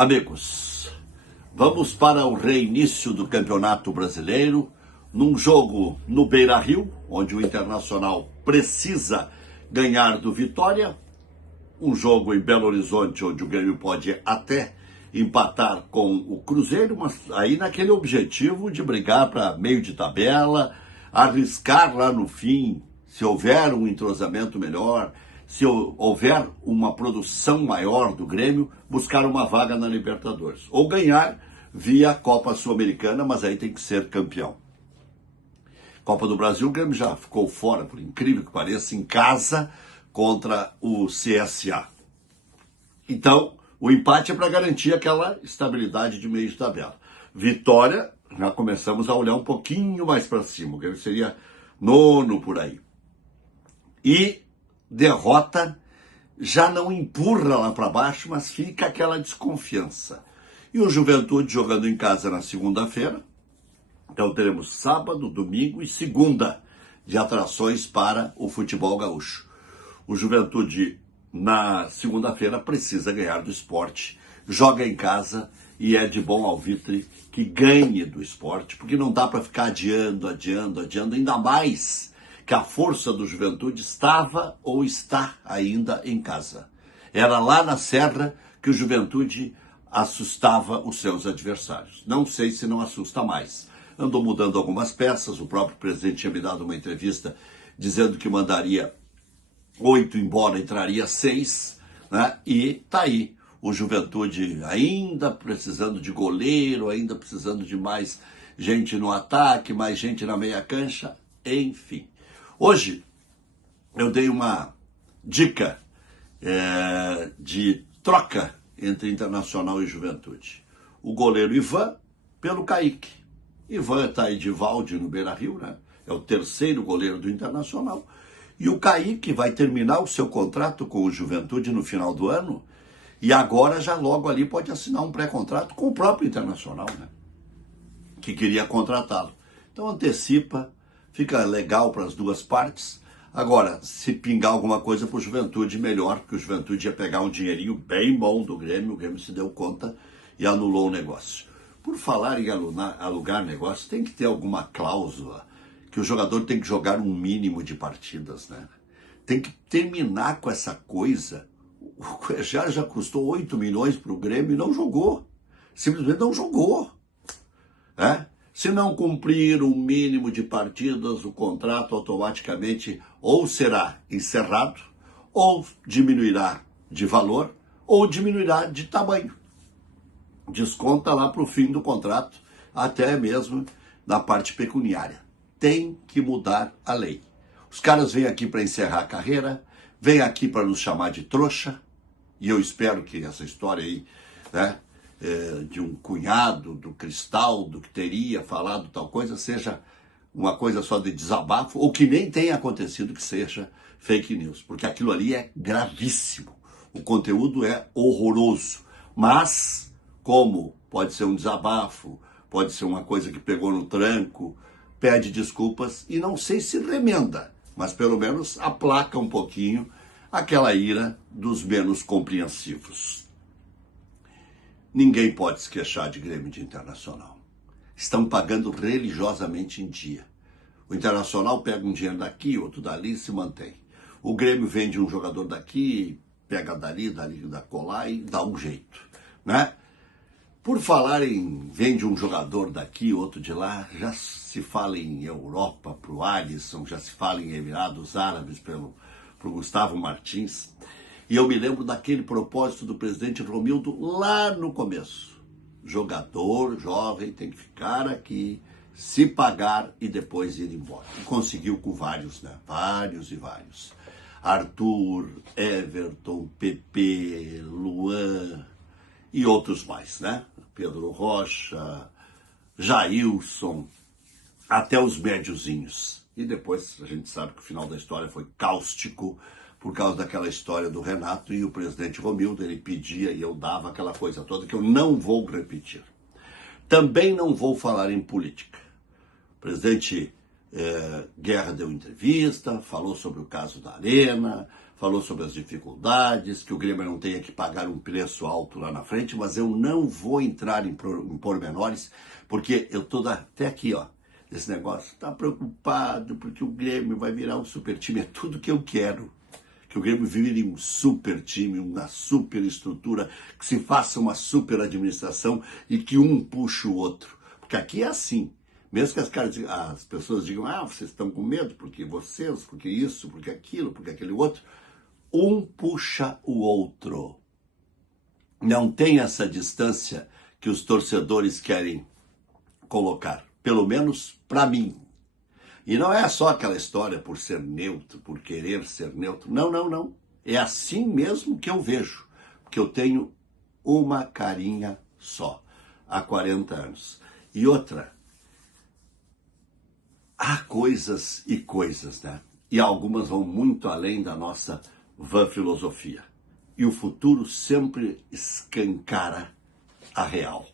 Amigos, vamos para o reinício do Campeonato Brasileiro, num jogo no Beira-Rio, onde o Internacional precisa ganhar do Vitória, um jogo em Belo Horizonte, onde o Grêmio pode até empatar com o Cruzeiro, mas aí naquele objetivo de brigar para meio de tabela, arriscar lá no fim, se houver um entrosamento melhor, se houver uma produção maior do Grêmio, buscar uma vaga na Libertadores. Ou ganhar via Copa Sul-Americana, mas aí tem que ser campeão. Copa do Brasil, o Grêmio já ficou fora, por incrível que pareça, em casa contra o CSA. Então, o empate é para garantir aquela estabilidade de meio de tabela. Vitória, já começamos a olhar um pouquinho mais para cima, o Grêmio seria nono por aí. E derrota já não empurra lá para baixo, mas fica aquela desconfiança. E o Juventude jogando em casa na segunda-feira. Então teremos sábado, domingo e segunda de atrações para o futebol gaúcho. O Juventude na segunda-feira precisa ganhar do Sport, joga em casa e é de bom alvitre que ganhe do Sport, porque não dá para ficar adiando, ainda mais que a força do Juventude estava ou está ainda em casa. Era lá na Serra que o Juventude assustava os seus adversários. Não sei se não assusta mais. Andou mudando algumas peças, o próprio presidente tinha me dado uma entrevista dizendo que mandaria 8 embora, entraria 6, né? E tá aí o Juventude ainda precisando de goleiro, ainda precisando de mais gente no ataque, mais gente na meia cancha, enfim. Hoje eu dei uma dica de troca entre Internacional e Juventude. O goleiro Ivan pelo Kaique. Ivan está aí de Valde no Beira-Rio, né? É o terceiro goleiro do Internacional. E o Kaique vai terminar o seu contrato com o Juventude no final do ano e agora já logo ali pode assinar um pré-contrato com o próprio Internacional, né? Que queria contratá-lo. Então antecipa, fica legal para as duas partes. Agora, se pingar alguma coisa para o Juventude, melhor, porque o Juventude ia pegar um dinheirinho bem bom do Grêmio, o Grêmio se deu conta e anulou o negócio. Por falar em alugar negócio, tem que ter alguma cláusula que o jogador tem que jogar um mínimo de partidas, né? Tem que terminar com essa coisa. O Cuejá já custou 8 milhões para o Grêmio e não jogou. Simplesmente não jogou. Né? Se não cumprir o mínimo de partidas, o contrato automaticamente ou será encerrado, ou diminuirá de valor, ou diminuirá de tamanho. Desconta lá para o fim do contrato, até mesmo na parte pecuniária. Tem que mudar a lei. Os caras vêm aqui para encerrar a carreira, vêm aqui para nos chamar de trouxa, e eu espero que essa história aí, né, de um cunhado do Cristal, do que teria falado tal coisa, seja uma coisa só de desabafo, ou que nem tenha acontecido, que seja fake news, porque aquilo ali é gravíssimo. O conteúdo é horroroso, mas como pode ser um desabafo, pode ser uma coisa que pegou no tranco, pede desculpas e não sei se remenda, mas pelo menos aplaca um pouquinho aquela ira dos menos compreensivos. Ninguém pode se queixar de Grêmio de Internacional. Estão pagando religiosamente em dia. O Internacional pega um dinheiro daqui, outro dali e se mantém. O Grêmio vende um jogador daqui, pega dali da colar e dá um jeito, né? Por falar em vende um jogador daqui, outro de lá, já se fala em Europa para o Alisson, já se fala em Emirados Árabes pro Gustavo Martins. E eu me lembro daquele propósito do presidente Romildo lá no começo. Jogador jovem tem que ficar aqui, se pagar e depois ir embora. E conseguiu com vários, né? Vários e vários. Arthur, Everton, Pepe, Luan e outros mais, né? Pedro Rocha, Jailson, até os médiozinhos. E depois a gente sabe que o final da história foi cáustico por causa daquela história do Renato e o presidente Romildo, ele pedia e eu dava aquela coisa toda que eu não vou repetir. Também não vou falar em política. O presidente Guerra deu entrevista, falou sobre o caso da Arena, falou sobre as dificuldades, que o Grêmio não tenha que pagar um preço alto lá na frente, mas eu não vou entrar em pormenores, porque eu tô até aqui, ó, esse negócio, tá preocupado porque o Grêmio vai virar um super time, é tudo que eu quero. Que o Grêmio vire um super time, uma super estrutura, que se faça uma super administração e que um puxe o outro. Porque aqui é assim. Mesmo que as pessoas digam, vocês estão com medo, porque vocês, porque isso, porque aquilo, porque aquele outro. Um puxa o outro. Não tem essa distância que os torcedores querem colocar. Pelo menos para mim. E não é só aquela história por ser neutro, por querer ser neutro. Não, não, não. É assim mesmo que eu vejo. Porque eu tenho uma carinha só, há 40 anos. E outra, há coisas e coisas, né? E algumas vão muito além da nossa vã filosofia. E o futuro sempre escancara a real.